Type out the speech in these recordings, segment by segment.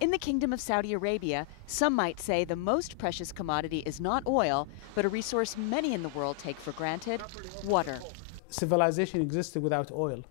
In the Kingdom of Saudi Arabia, some might say the most precious commodity is not oil, but a resource many in the world take for granted: water. Civilization existed without oil,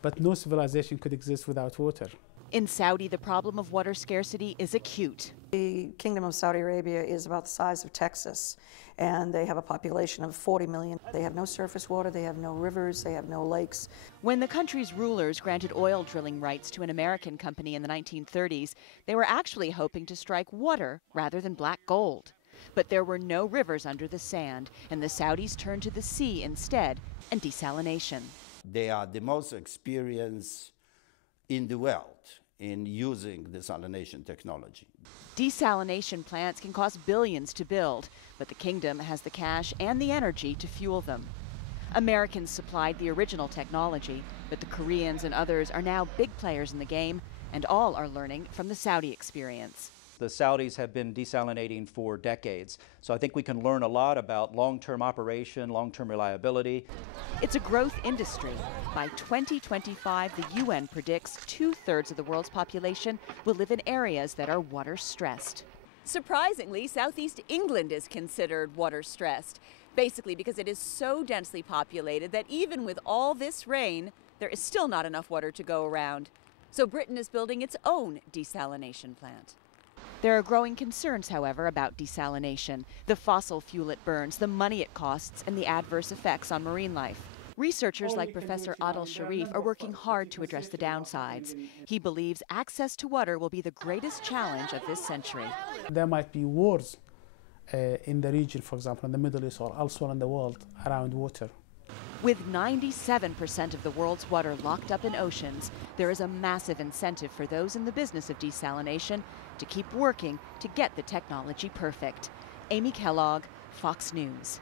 but no civilization could exist without water. In Saudi, the problem of water scarcity is acute. The Kingdom of Saudi Arabia is about the size of Texas, and they have a population of 40 million. They have no surface water, they have no rivers, they have no lakes. When the country's rulers granted oil drilling rights to an American company in the 1930s, they were actually hoping to strike water rather than black gold. But there were no rivers under the sand, and the Saudis turned to the sea instead, and desalination. They are the most experienced in the world in using desalination technology. Desalination plants can cost billions to build, but the kingdom has the cash and the energy to fuel them. Americans supplied the original technology, but the Koreans and others are now big players in the game, and all are learning from the Saudi experience. The Saudis have been desalinating for decades, so I think we can learn a lot about long-term operation, long-term reliability. It's a growth industry. By 2025, the UN predicts 2/3 of the world's population will live in areas that are water-stressed. Surprisingly, southeast England is considered water-stressed, basically because it is so densely populated that even with all this rain, there is still not enough water to go around. So Britain is building its own desalination plant. There are growing concerns, however, about desalination: the fossil fuel it burns, the money it costs, and the adverse effects on marine life. Researchers like Professor Adil Sharif are working hard to address the downsides. He believes access to water will be the greatest challenge of this century. There might be wars in the region, for example, in the Middle East or elsewhere in the world around water. With 97% of the world's water locked up in oceans, there is a massive incentive for those in the business of desalination to keep working to get the technology perfect. Amy Kellogg, Fox News.